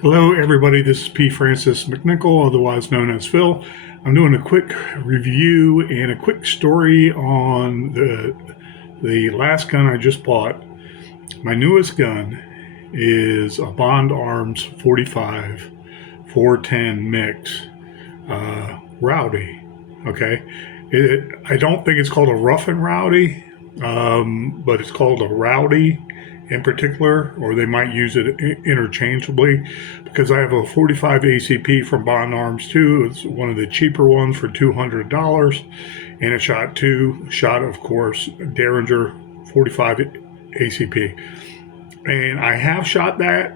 Hello, everybody. This is P. Francis McNichol, otherwise known as Phil. I'm doing a quick review and a quick story on the last gun I just bought. My newest gun is a Bond Arms 45 410 mix, Rowdy. Okay, I don't think it's called a Rough and Rowdy, but it's called a Rowdy in particular, or they might use it interchangeably, because I have a 45 ACP from Bond Arms too. It's one of the cheaper ones for $200, and it shot, of course, Derringer 45 ACP. And I have shot that,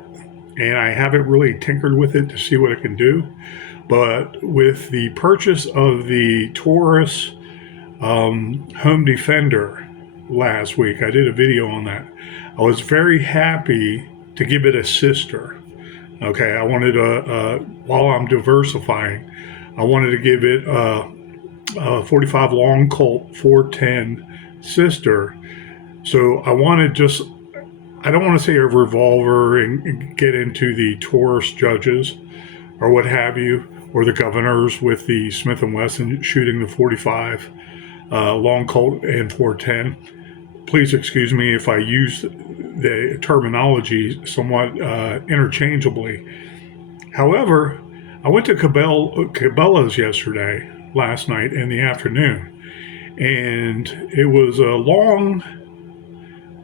and I haven't really tinkered with it to see what it can do. But with the purchase of the Taurus Home Defender last week, I did a video on that. I was very happy to give it a sister. Okay, I wanted while I'm diversifying, I wanted to give it a 45 Long Colt 410 sister. So I wanted I don't want to say a revolver and get into the Taurus judges or what have you, or the governors with the Smith & Wesson shooting the 45 Long Colt and 410. Please excuse me if I use the terminology somewhat interchangeably. However, I went to Cabella's last night in the afternoon, and it was a long,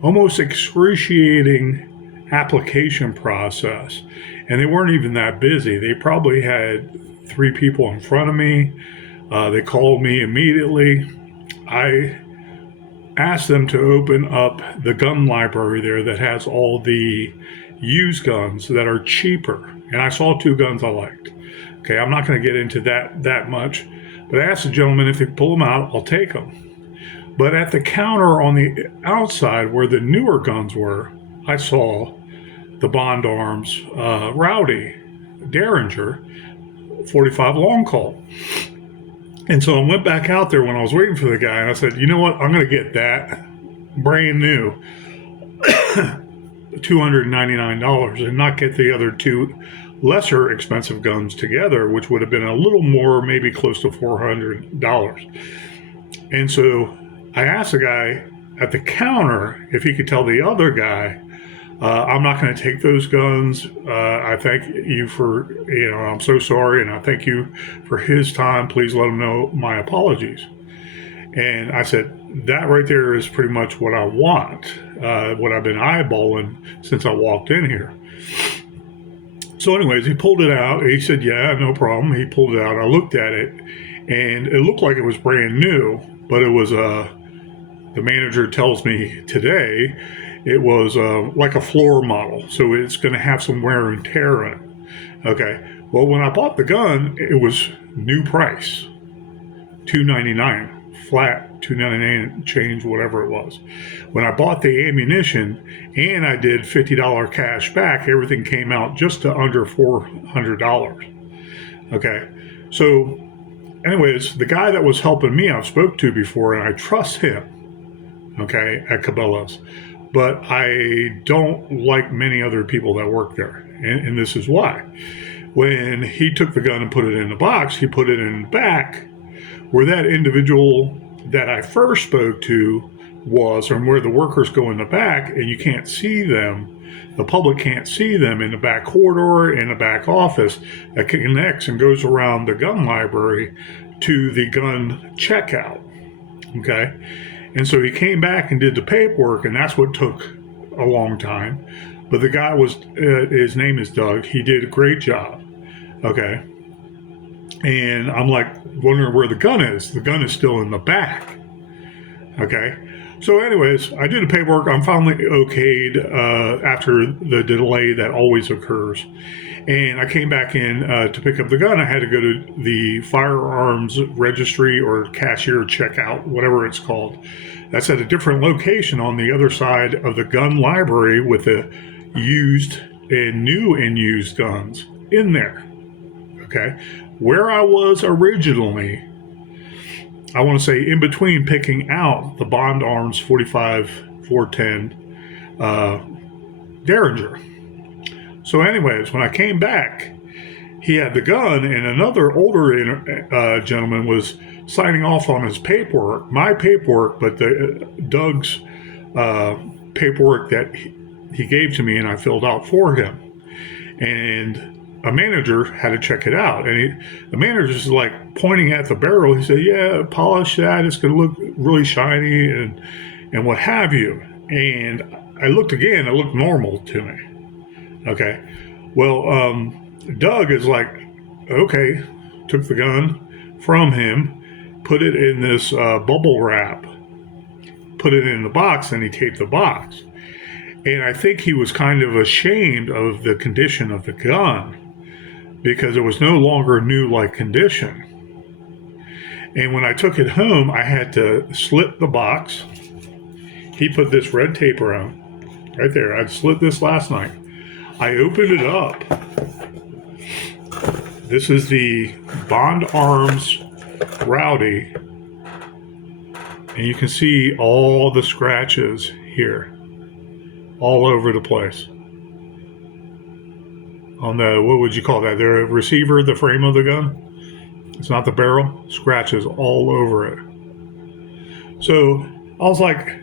almost excruciating application process. And they weren't even that busy. They probably had 3 people in front of me. They called me immediately. I asked them to open up the gun library there that has all the used guns that are cheaper. And I saw 2 guns I liked. Okay, I'm not going to get into that much, but I asked the gentleman if he'd pull them out, I'll take them. But at the counter on the outside where the newer guns were, I saw the Bond Arms Rowdy Derringer 45 Long Colt. And so I went back out there when I was waiting for the guy, and I said, you know what, I'm going to get that brand new, $299, and not get the other 2 lesser expensive guns together, which would have been a little more, maybe close to $400. And so I asked the guy at the counter if he could tell the other guy, I'm not going to take those guns. I thank you for, I'm so sorry, and I thank you for his time. Please let him know my apologies. And I said, that right there is pretty much what I want, what I've been eyeballing since I walked in here. So anyways, he pulled it out. He said, yeah, no problem. He pulled it out. I looked at it, and it looked like it was brand new, but it was, the manager tells me today, it was like a floor model, so it's going to have some wear and tear in it. Okay, well, when I bought the gun, it was new price, $299 flat, $299 change, whatever it was. When I bought the ammunition and I did $50 cash back, everything came out just to under $400. Okay, so anyways, the guy that was helping me, I've spoke to before, and I trust him, okay, at Cabella's. But I don't like many other people that work there, and this is why. When he took the gun and put it in the box, he put it in the back where that individual that I first spoke to was, and where the workers go in the back, and you can't see them. The public can't see them in the back corridor, in the back office that connects and goes around the gun library to the gun checkout. Okay? And so he came back and did the paperwork, and that's what took a long time. But the guy his name is Doug. He did a great job. Okay. And I'm like wondering where the gun is. The gun is still in the back. Okay. So anyways, I did the paperwork. I'm finally okayed after the delay that always occurs. And I came back in to pick up the gun. I had to go to the firearms registry or cashier checkout, whatever it's called. That's at a different location on the other side of the gun library with the used and new and used guns in there. Okay. Where I was originally, I want to say in between picking out the Bond Arms 45 410 Derringer. So anyways, when I came back, he had the gun, and another older gentleman was signing off on his paperwork, my paperwork, but Doug's paperwork that he gave to me and I filled out for him. And a manager had to check it out. And the manager was like pointing at the barrel. He said, yeah, polish that. It's going to look really shiny and what have you. And I looked again. It looked normal to me. Okay. Well, Doug is like, okay, took the gun from him, put it in this bubble wrap, put it in the box, and he taped the box. And I think he was kind of ashamed of the condition of the gun because it was no longer new-like condition. And when I took it home, I had to slit the box. He put this red tape around right there. I slit this last night. I opened it up. This is the Bond Arms Rowdy. And you can see all the scratches here, all over the place. On the, what would you call that? The receiver, the frame of the gun. It's not the barrel. Scratches all over it. So I was like,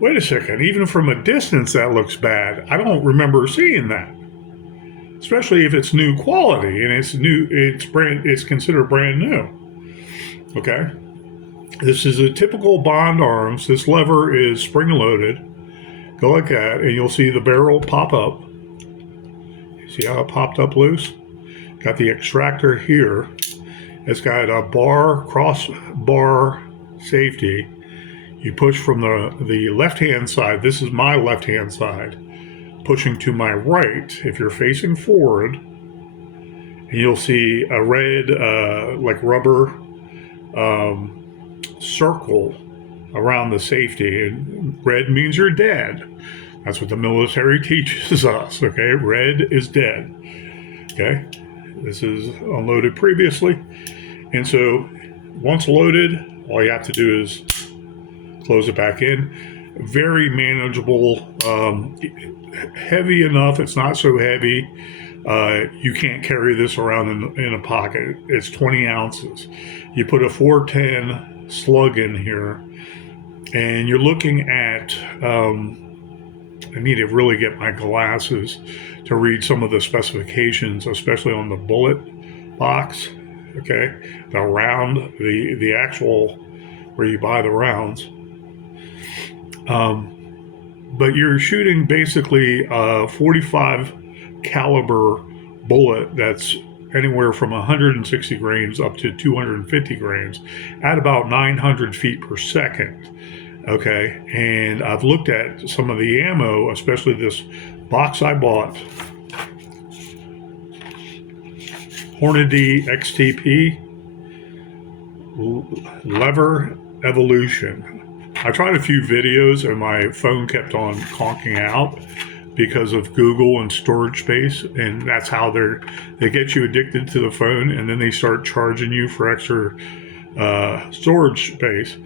wait a second. Even from a distance, that looks bad. I don't remember seeing that. Especially if it's new quality and it's new. It's considered brand new. Okay. This is a typical Bond Arms. This lever is spring-loaded. Go like that, and you'll see the barrel pop up. See how it popped up loose? Got the extractor here. It's got a cross bar safety. You push from the left-hand side. This is my left-hand side. Pushing to my right, if you're facing forward, and you'll see a red, like rubber circle around the safety. And red means you're dead. That's what the military teaches us, okay? Red is dead, okay? This is unloaded previously. And so once loaded, all you have to do is close it back in. Very manageable, heavy enough. It's not so heavy. You can't carry this around in a pocket. It's 20 ounces. You put a 410 slug in here, and you're looking at, I need to really get my glasses to read some of the specifications, especially on the bullet box, okay? The round, the actual, where you buy the rounds. But you're shooting basically a 45 caliber bullet that's anywhere from 160 grains up to 250 grains at about 900 feet per second. Okay, and I've looked at some of the ammo, especially this box I bought, Hornady XTP Lever Evolution. I tried a few videos and my phone kept on conking out because of Google and storage space, and that's how they get you addicted to the phone, and then they start charging you for extra storage space.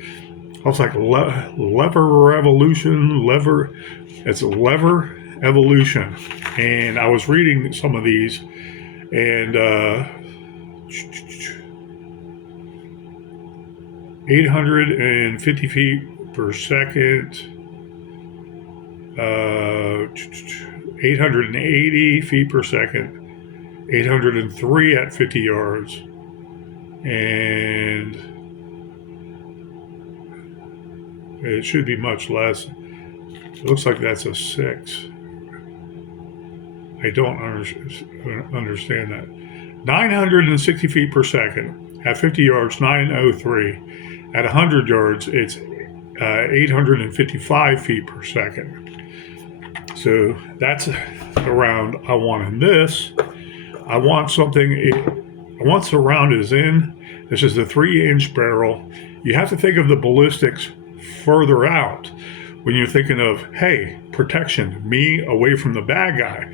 I was like, Lever Evolution, it's a Lever Evolution. And I was reading some of these, and 850 feet per second, 880 feet per second, 803 at 50 yards, and it should be much less. It looks like that's a 6. I don't understand that. 960 feet per second. At 50 yards, 903. At 100 yards, it's 855 feet per second. So that's the round I want in this. I want once the round is in, this is the 3-inch barrel. You have to think of the ballistics further out when you're thinking of, hey, protection, me away from the bad guy.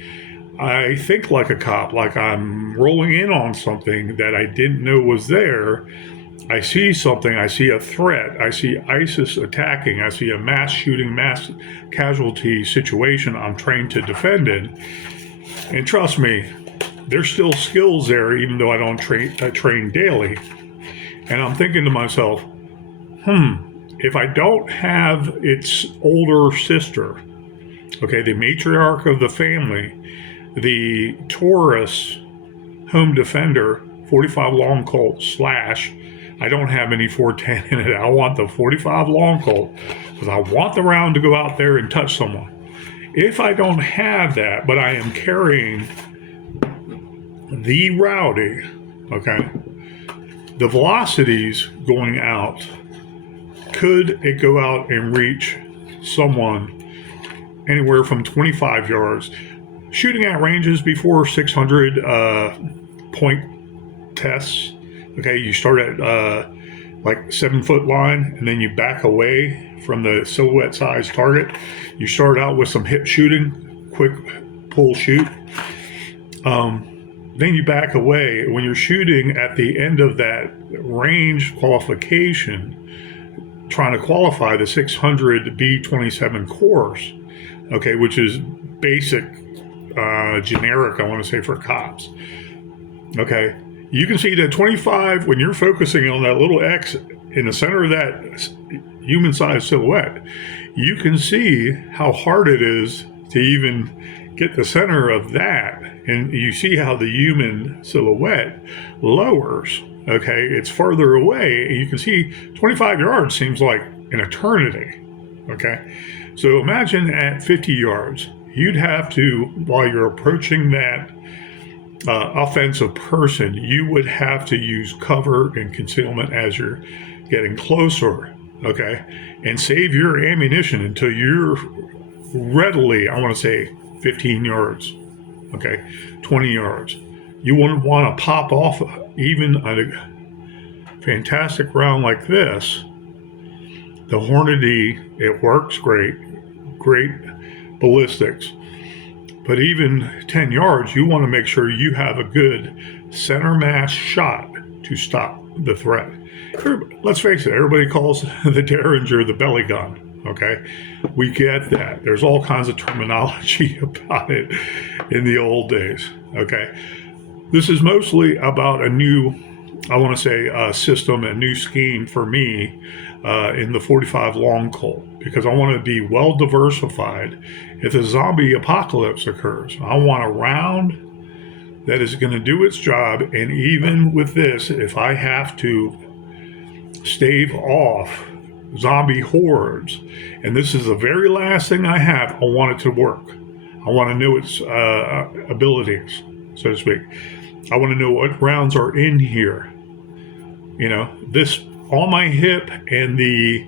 I think like a cop, like I'm rolling in on something that I didn't know was there. I see something, I see a threat, I see ISIS attacking, I see a mass shooting, mass casualty situation I'm trained to defend in. And trust me, there's still skills there, even though I train daily. And I'm thinking to myself, if I don't have its older sister, okay, the matriarch of the family, the Taurus home defender 45 long Colt slash, I don't have any 410 in it. I want the 45 long Colt because I want the round to go out there and touch someone. If I don't have that, but I am carrying the Rowdy, okay, the velocities going out, could it go out and reach someone anywhere from 25 yards? Shooting at ranges before 600 point tests, okay, you start at like 7 foot line and then you back away from the silhouette size target. You start out with some hip shooting, quick pull shoot. Then you back away. When you're shooting at the end of that range qualification, trying to qualify the 600 B27 course, okay, which is basic, generic, I want to say, for cops. Okay, you can see that 25, when you're focusing on that little X in the center of that human-sized silhouette, you can see how hard it is to even get the center of that. And you see how the human silhouette lowers. Okay, it's further away. And you can see 25 yards seems like an eternity. Okay, so imagine at 50 yards, you'd have to, while you're approaching that offensive person, you would have to use cover and concealment as you're getting closer. Okay, and save your ammunition until you're readily, I want to say, 15 yards. Okay, 20 yards. You wouldn't want to pop off even a fantastic round like this. The Hornady, it works great ballistics. But even 10 yards, you want to make sure you have a good center mass shot to stop the threat. Let's face it, everybody calls the derringer the belly gun. Okay, we get that. There's all kinds of terminology about it in the old days. Okay, this is mostly about a new, I want to say, system, a new scheme for me in the 45 long Colt, because I want to be well diversified. If a zombie apocalypse occurs, I want a round that is going to do its job. And even with this, if I have to stave off zombie hordes, and this is the very last thing I have, I want it to work. I want to know its abilities, so to speak. I want to know what rounds are in here. You know, this on my hip and the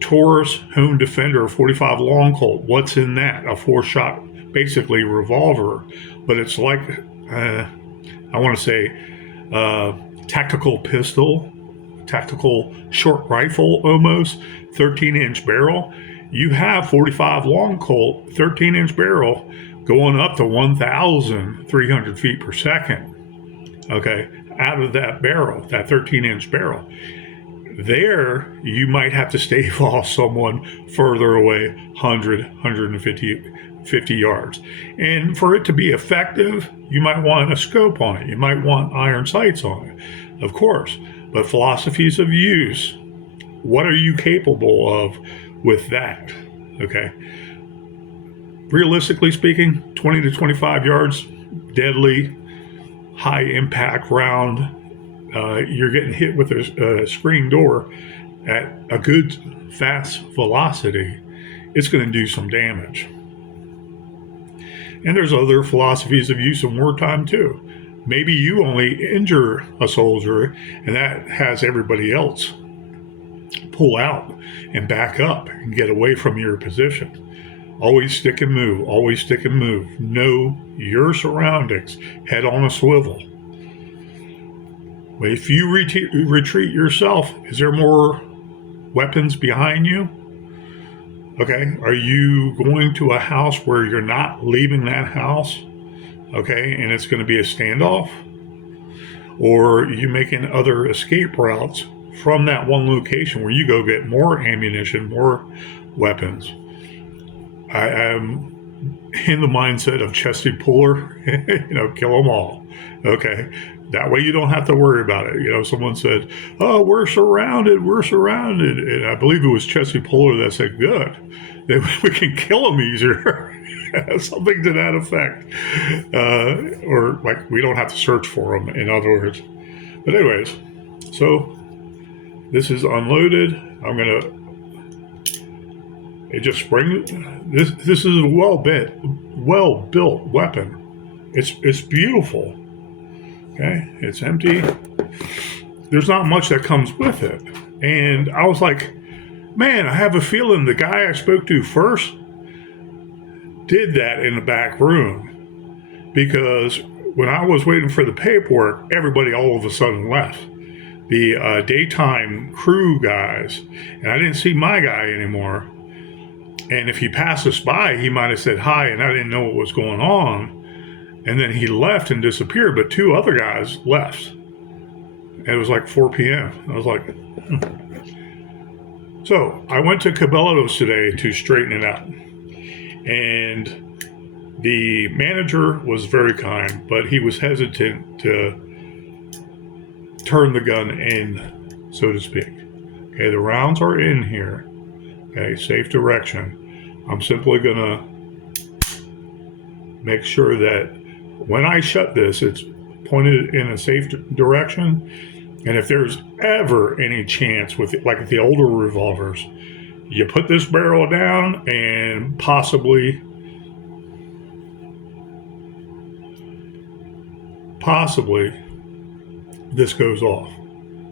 Taurus Home Defender 45 long Colt, what's in that? A 4-shot, basically revolver, but it's like, I want to say, tactical pistol, tactical short rifle almost, 13-inch barrel. You have 45 long Colt, 13-inch barrel, going up to 1,300 feet per second. Okay, out of that barrel, that 13-inch barrel. There, you might have to stave off someone further away, 100, 150 yards. And for it to be effective, you might want a scope on it. You might want iron sights on it, of course. But philosophies of use, what are you capable of with that? Okay. Realistically speaking, 20 to 25 yards, deadly, high impact round. You're getting hit with a screen door at a good fast velocity. It's going to do some damage. And there's other philosophies of use in wartime too. Maybe you only injure a soldier and that has everybody else pull out and back up and get away from your position. Always stick and move, always stick and move. Know your surroundings, head on a swivel. But if you retreat yourself, is there more weapons behind you? Okay, are you going to a house where you're not leaving that house? Okay, and it's going to be a standoff? Or are you making other escape routes from that one location where you go get more ammunition, more weapons? I'm in the mindset of Chesty Puller, kill them all. Okay. That way you don't have to worry about it. Someone said, "Oh, we're surrounded. We're surrounded." And I believe it was Chesty Puller that said, "Good. Then we can kill them easier." Something to that effect. Or like we don't have to search for them, in other words. But anyways, so this is unloaded. It just springs. This is a well built weapon. It's beautiful. Okay, it's empty. There's not much that comes with it. And I was like, man, I have a feeling the guy I spoke to first did that in the back room, because when I was waiting for the paperwork, everybody all of a sudden left. The daytime crew guys, and I didn't see my guy anymore. And if he passed us by, he might have said hi, and I didn't know what was going on. And then he left and disappeared, but two other guys left. And it was like 4 p.m. I was like, So I went to Cabela's today to straighten it out. And the manager was very kind, but he was hesitant to turn the gun in, so to speak. Okay, the rounds are in here. Okay, safe direction. I'm simply going to make sure that when I shut this, it's pointed in a safe direction. And if there's ever any chance with, like the older revolvers, you put this barrel down and possibly this goes off.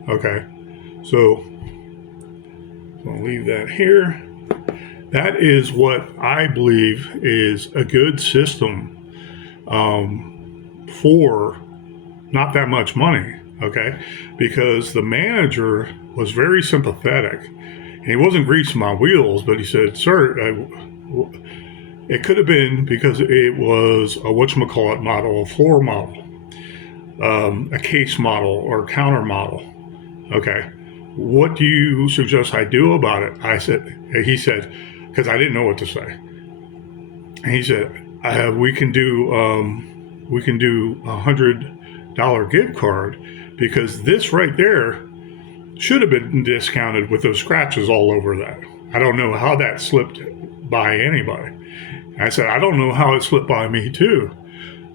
Okay, so I'll leave that here. That is what I believe is a good system for not that much money, okay? Because the manager was very sympathetic. And he wasn't greasing my wheels, but he said, "Sir, it could have been because it was a whatchamacallit model, a floor model, a case model, or counter model. Okay, what do you suggest I do about it?" He said, because I didn't know what to say. And he said, we can do $100 gift card, because this right there should have been discounted with those scratches all over that. I don't know how that slipped by anybody. I said, I don't know how it slipped by me too.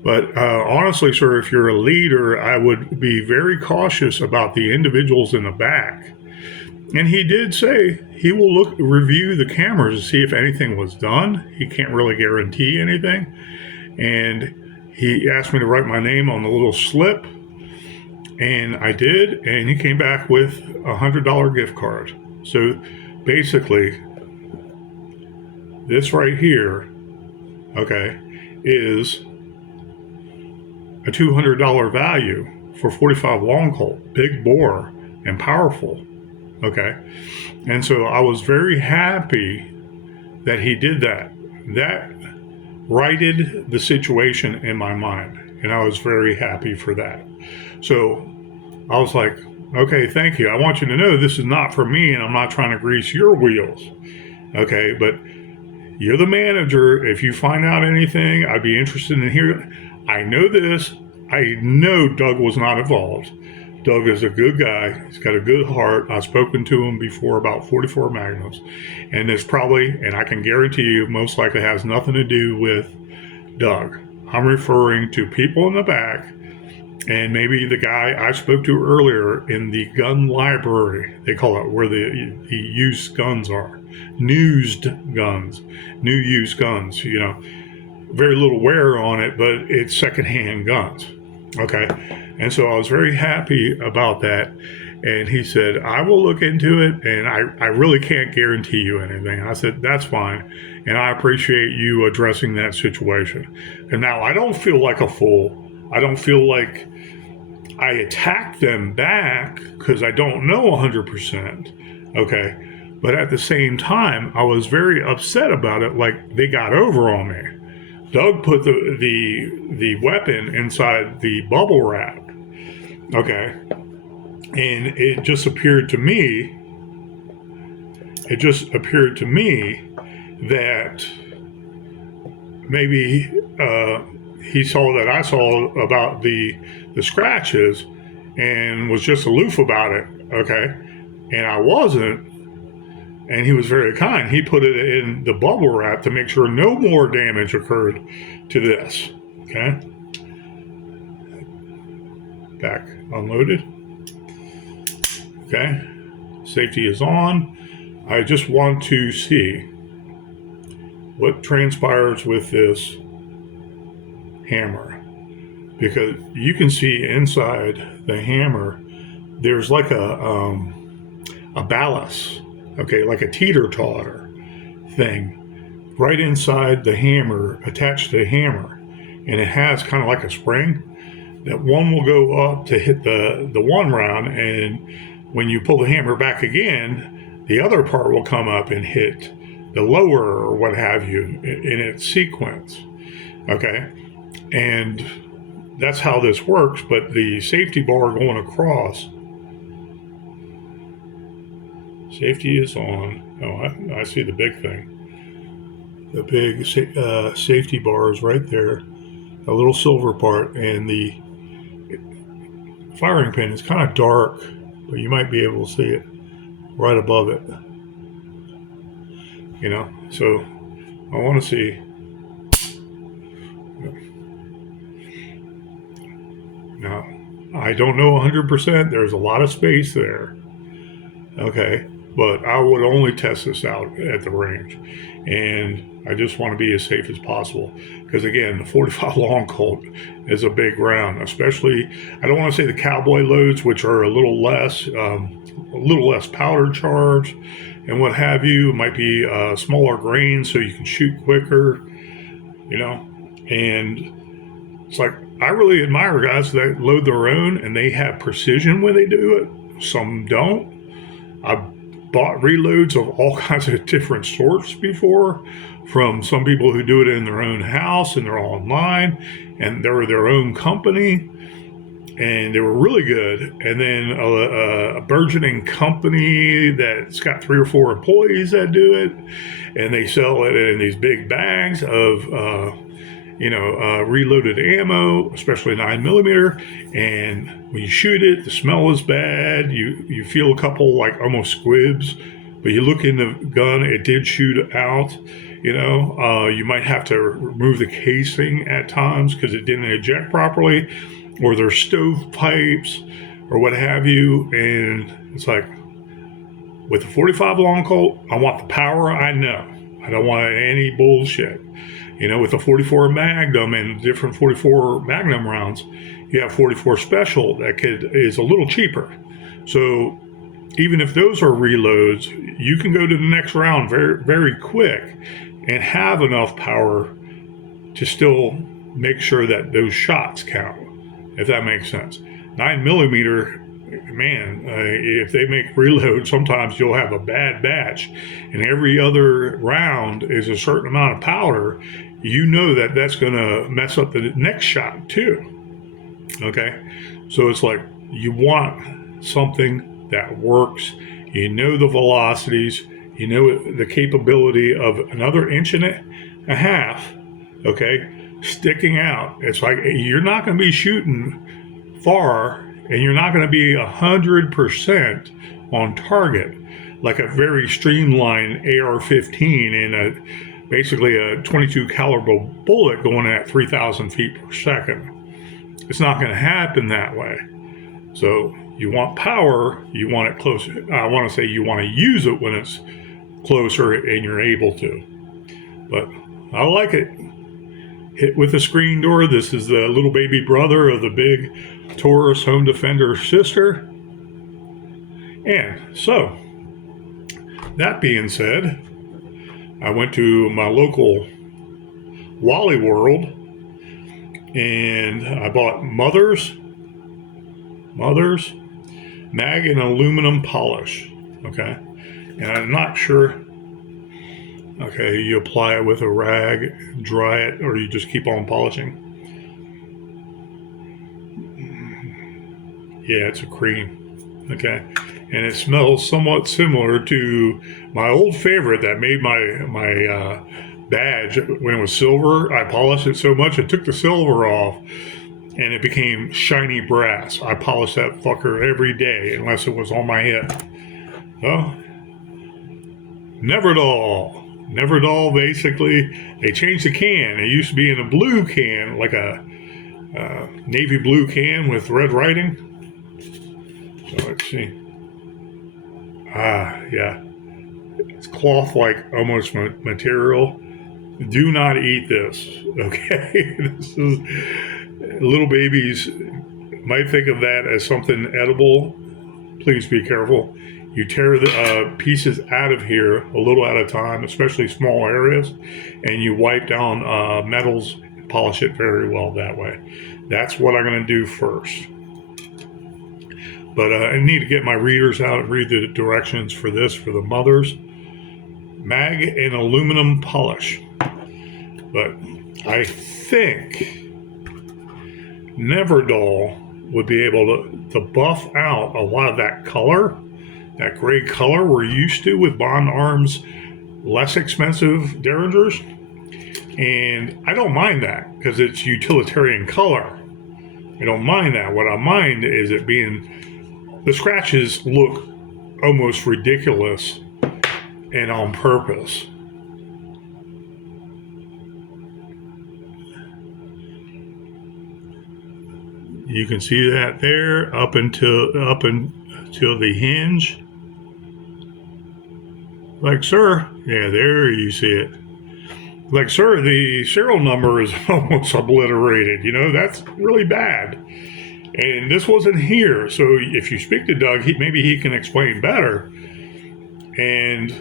But honestly, sir, if you're a leader, I would be very cautious about the individuals in the back. And he did say he will review the cameras to see if anything was done. He can't really guarantee anything. And he asked me to write my name on the little slip. And I did. And he came back with a $100 gift card. So basically, this right here, okay, is a $200 value for 45 long Colt, big bore and powerful. Okay. And so I was very happy that he did that. That righted the situation in my mind. And I was very happy for that. So I was like, okay, thank you. I want you to know this is not for me, and I'm not trying to grease your wheels. Okay. But you're the manager. If you find out anything, I'd be interested in hearing. I know this. I know Doug was not involved. Doug is a good guy. He's got a good heart. I've spoken to him before about 44 Magnums. And there's probably, and I can guarantee you, most likely has nothing to do with Doug. I'm referring to people in the back, and maybe the guy I spoke to earlier in the gun library, they call it, where the used guns are. Used guns. New used guns, very little wear on it, but it's secondhand guns. Okay. And so I was very happy about that. And he said, I will look into it, and I really can't guarantee you anything. I said, that's fine. And I appreciate you addressing that situation. And now I don't feel like a fool. I don't feel like I attacked them back, because I don't know 100%. Okay. But at the same time, I was very upset about it. Like, they got over on me. Doug put the weapon inside the bubble wrap. Okay. And it just appeared to me that maybe he saw that I saw about the scratches and was just aloof about it. Okay. And I wasn't. And he was very kind. He put it in the bubble wrap to make sure no more damage occurred to this. Okay. Back unloaded. Okay. Safety is on. I just want to see what transpires with this hammer, because you can see inside the hammer there's like a ballast, okay, like a teeter-totter thing right inside the hammer, attached to the hammer, and it has kind of like a spring that one will go up to hit the one round, and when you pull the hammer back again, the other part will come up and hit the lower or what have you in its sequence. Okay, and that's how this works. But the safety bar going across, safety is on. Oh, I see the big thing. The big safety bar is right there, a little silver part, and the firing pin is kind of dark, but you might be able to see it right above it. You know, so I want to see. Now, I don't know 100%. There's a lot of space there. Okay, but I would only test this out at the range, and I just want to be as safe as possible, because again, the 45 long Colt is a big round. Especially, I don't want to say the cowboy loads, which are a little less powder charge and what have you. It might be smaller grains, so you can shoot quicker, you know. And it's like, I really admire guys that load their own and they have precision when they do it. Some don't. I've bought reloads of all kinds of different sorts before, from some people who do it in their own house and they're online and they're their own company, and they were really good. And then a burgeoning company that's got 3 or 4 employees that do it, and they sell it in these big bags of reloaded ammo, especially 9mm. And when you shoot it, the smell is bad. You feel a couple like almost squibs, but you look in the gun, it did shoot out. You might have to remove the casing at times because it didn't eject properly, or there's stovepipes or what have you. And it's like, with the 45 long Colt, I want the power I know. I don't want any bullshit. With the 44 Magnum and different 44 Magnum rounds, you have 44 Special that is a little cheaper. So even if those are reloads, you can go to the next round very, very quick and have enough power to still make sure that those shots count, if that makes sense. 9mm, man, if they make reload, sometimes you'll have a bad batch, and every other round is a certain amount of powder. That's going to mess up the next shot too. Okay, so it's like, you want something that works. The velocities, the capability of another inch and a half. Okay, sticking out. It's like, you're not going to be shooting far, and you're not going to be 100% on target like a very streamlined AR-15 in basically a 22 caliber bullet going at 3,000 feet per second. It's not going to happen that way. So you want power, you want it closer. I want to say you want to use it when it's closer and you're able to. But I like it. Hit with a screen door. This is the little baby brother of the big Taurus Home Defender sister. And so, that being said, I went to my local Wally World and I bought Mother's mag and aluminum polish. Okay, and I'm not sure. Okay, you apply it with a rag, dry it, or you just keep on polishing. Yeah, it's a cream. Okay, and it smells somewhat similar to my old favorite that made my badge when it was silver. I polished it so much, it took the silver off and it became shiny brass. I polished that fucker every day unless it was on my head. Well, Neverdall, basically, they changed the can. It used to be in a blue can, like a navy blue can with red writing. So let's see. Yeah. It's cloth-like almost material. Do not eat this, okay? This is, little babies might think of that as something edible. Please be careful. You tear the pieces out of here a little at a time, especially small areas, and you wipe down metals and polish it very well that way. That's what I'm going to do first. But I need to get my readers out and read the directions for this for the mothers. Mag and aluminum polish. But I think Neverdall would be able to buff out a lot of that color, that gray color we're used to with Bond Arms less expensive derringers. And I don't mind that because it's utilitarian color. I don't mind that. What I mind is it being, the scratches look almost ridiculous and on purpose. You can see that there up until the hinge. Like, sir, yeah, there you see it. Like, sir, the serial number is almost obliterated. You know, that's really bad. And this wasn't here. So if you speak to Doug, maybe he can explain better. And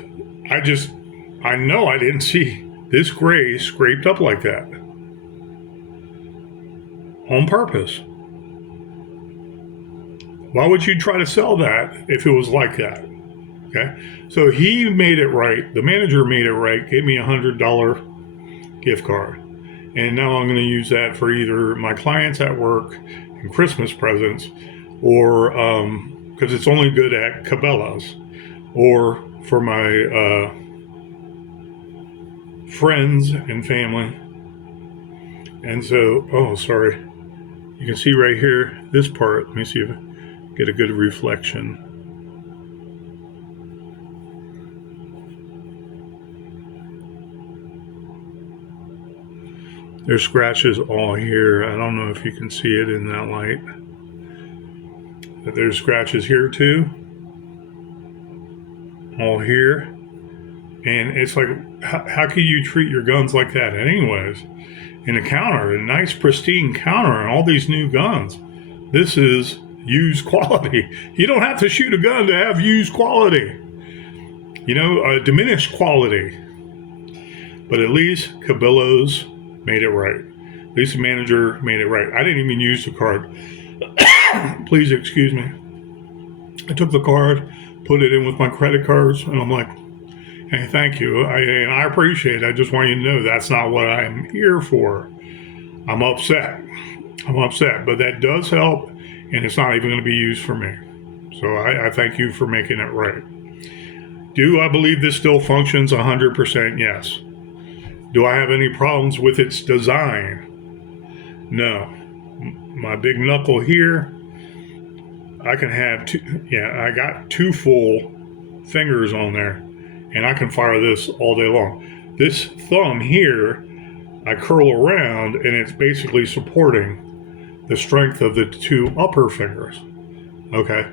I know I didn't see this gray scraped up like that on purpose. Why would you try to sell that if it was like that? Okay. So he made it right. The manager made it right, gave me $100 gift card. And now I'm going to use that for either my clients at work and Christmas presents, or because it's only good at Cabela's, or for my friends and family. And so, oh, sorry. You can see right here, this part. Let me see if I get a good reflection. There's scratches all here. I don't know if you can see it in that light. But there's scratches here too. All here. And it's like, how can you treat your guns like that anyways? In a counter, a nice pristine counter, and all these new guns. This is used quality. You don't have to shoot a gun to have used quality. You know, diminished quality. But at least Cabela's made it right. At least the manager made it right. I didn't even use the card. Please excuse me. I took the card, put it in with my credit cards, and I'm like, hey, thank you. And I appreciate it. I just want you to know that's not what I'm here for. I'm upset. But that does help, and it's not even going to be used for me. So I thank you for making it right. Do I believe this still functions 100%? Yes. Do I have any problems with its design? No. My big knuckle here, I can have I got 2 full fingers on there, and I can fire this all day long. This thumb here, I curl around, and it's basically supporting the strength of the 2 upper fingers. Okay.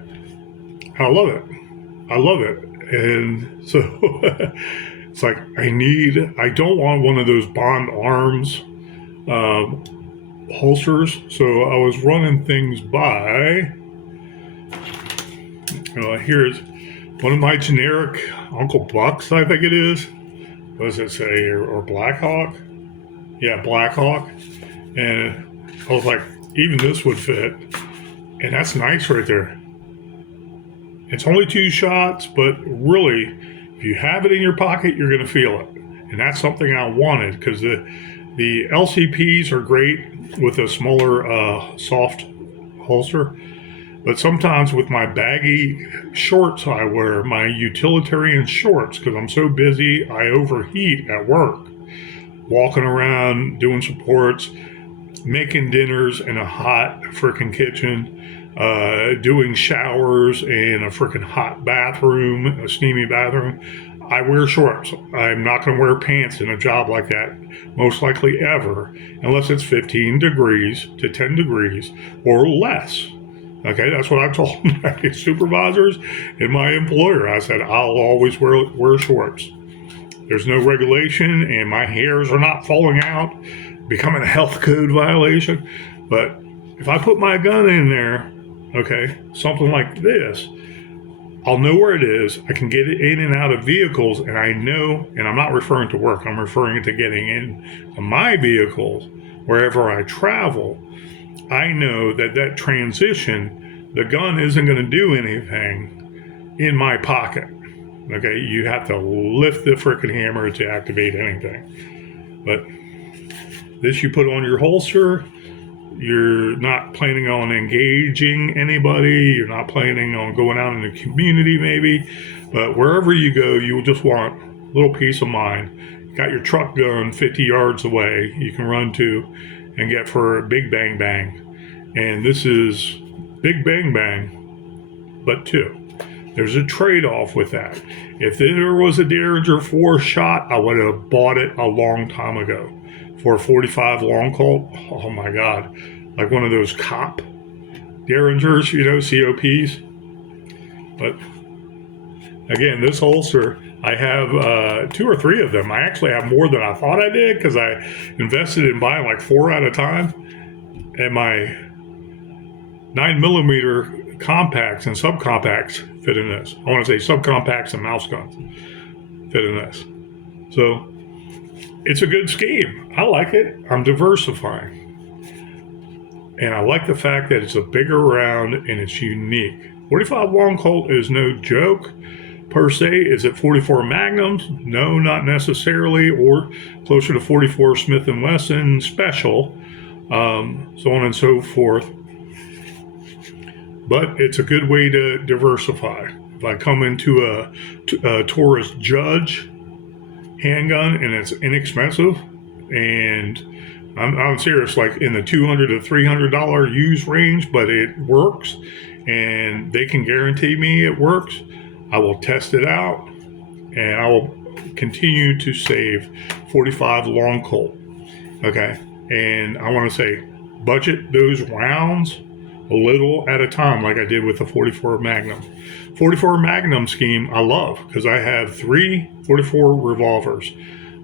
I love it. And so it's like, I don't want one of those Bond Arms holsters. So I was running things by, here's one of my generic Uncle Bucks, I think it is. What does it say? Or Blackhawk? Yeah, Blackhawk. And I was like, even this would fit. And that's nice right there. It's only 2 shots, but really, if you have it in your pocket, you're going to feel it. And that's something I wanted, because the LCPs are great with a smaller, soft holster. But sometimes with my baggy shorts I wear, my utilitarian shorts, because I'm so busy, I overheat at work. walking around, doing supports, making dinners in a hot freaking kitchen, doing showers in a freaking hot bathroom, a steamy bathroom. I wear shorts. I'm not going to wear pants in a job like that, most likely ever, unless it's 15 degrees to 10 degrees or less. Okay, that's what I've told my supervisors and my employer. I said, I'll always wear shorts. There's no regulation, and my hairs are not falling out, becoming a health code violation. But if I put my gun in there, okay, something like this, I'll know where it is. I can get it in and out of vehicles, and I know, and I'm not referring to work, I'm referring to getting in to my vehicles wherever I travel. I know that transition, the gun isn't going to do anything in my pocket. Okay, you have to lift the frickin' hammer to activate anything. But this you put on your holster. You're not planning on engaging anybody. You're not planning on going out in the community maybe. But wherever you go, you just want a little peace of mind. You got your truck gun 50 yards away you can run to and get for a big bang bang. And this is big bang bang, but two. There's a trade-off with that. If there was a Derringer 4 shot, I would have bought it a long time ago. For a 45 long Colt, oh my God. Like one of those cop Derringers, COPs. But again, this holster, I have 2 or 3 of them. I actually have more than I thought I did because I invested in buying like 4 at a time. And my 9mm compacts and subcompacts fit in this. I want to say subcompacts and mouse guns fit in this. So it's a good scheme. I like it. I'm diversifying. And I like the fact that it's a bigger round and it's unique. 45 long Colt is no joke per se. Is it 44 Magnums? No, not necessarily. Or closer to 44 Smith & Wesson Special, so on and so forth. But it's a good way to diversify. If I come into a Taurus Judge handgun and it's inexpensive, and I'm serious, like in the $200 to $300 used range, but it works, and they can guarantee me it works, I will test it out, and I will continue to save 45 long Colt. Okay, and I want to say budget those rounds a little at a time, like I did with the 44 Magnum. 44 Magnum scheme I love because I have 3 44 revolvers,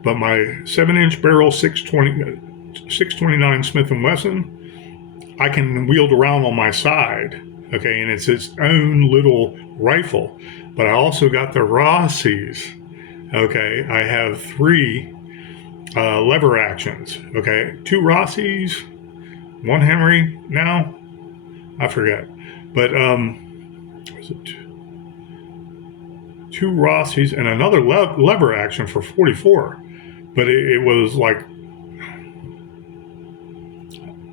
but my 7-inch barrel 629 Smith & Wesson, I can wield around on my side, okay, and it's its own little rifle. But I also got the Rossies, okay. I have 3 lever actions, okay, 2 Rossies, 1 Henry now. I forget, but was it 2 Rossies and another lever action for 44? But it was like,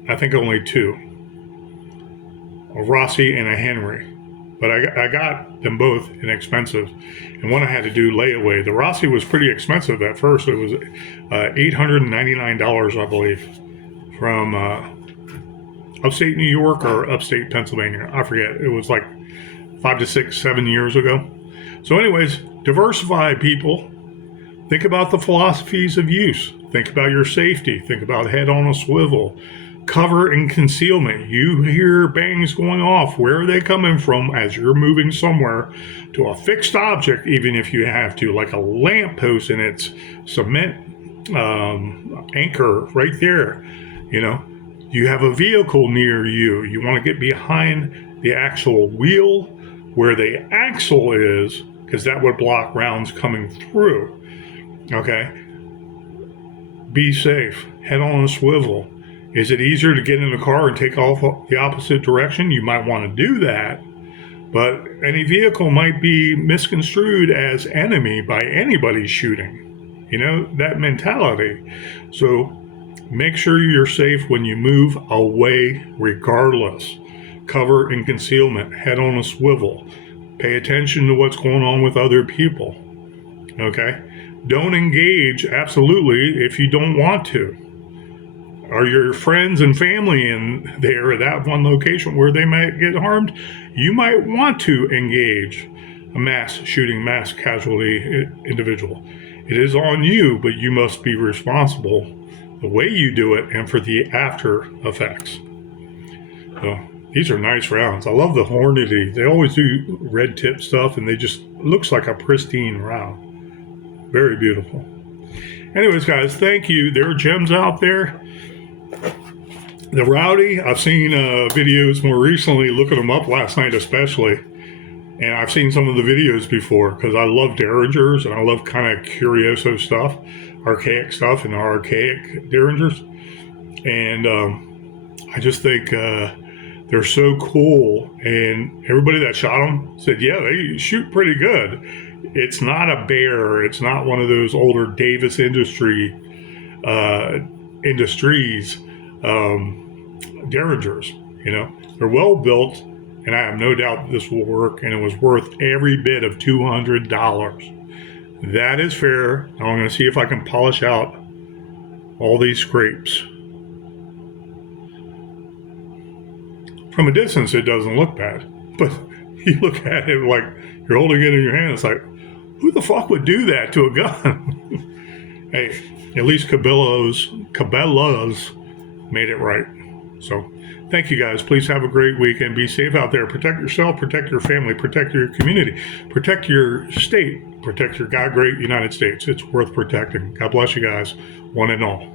I think only 2, a Rossi and a Henry. But I got them both inexpensive, and one I had to do layaway. The Rossi was pretty expensive at first. It was $899, I believe, from upstate New York or upstate Pennsylvania. I forget. It was like 5 to 6, 7 years ago. So anyways, diversify, people. Think about the philosophies of use. Think about your safety. Think about head on a swivel. Cover and concealment. You hear bangs going off. Where are they coming from as you're moving somewhere to a fixed object, even if you have to, like a lamppost and its cement anchor right there, You have a vehicle near you. You want to get behind the actual wheel where the axle is, because that would block rounds coming through. Okay? Be safe. Head on a swivel. Is it easier to get in a car and take off the opposite direction? You might want to do that. But any vehicle might be misconstrued as enemy by anybody shooting. That mentality. So make sure you're safe when you move away regardless. Cover and concealment. Head on a swivel. Pay attention to what's going on with other people. Okay? Don't engage, absolutely, if you don't want to. Are your friends and family in there at that one location where they might get harmed? You might want to engage a mass shooting, mass casualty individual. It is on you, but you must be responsible the way you do it and for the after effects. So these are nice rounds. I love the Hornady. They always do red tip stuff, and they just looks like a pristine round. Very beautiful. Anyways, guys, thank you. There are gems out there. The Rowdy, I've seen videos more recently, looking them up last night especially, and I've seen some of the videos before because I love derringers and I love kind of curioso stuff, archaic stuff and archaic derringers, and I just think they're so cool, and everybody that shot them said, yeah, they shoot pretty good. It's not a bear, it's not one of those older Davis Industries derringers. They're well built, and I have no doubt this will work, and it was worth every bit of $200. That is fair. Now I'm going to see if I can polish out all these scrapes. From a distance it doesn't look bad, but you look at it like you're holding it in your hand, it's like, who the fuck would do that to a gun? Hey, at least Cabela's made it right. So thank you guys. Please have a great week and be safe out there. Protect yourself, protect your family, protect your community, protect your state, protect your God great United States. It's worth protecting. God bless you guys, one and all.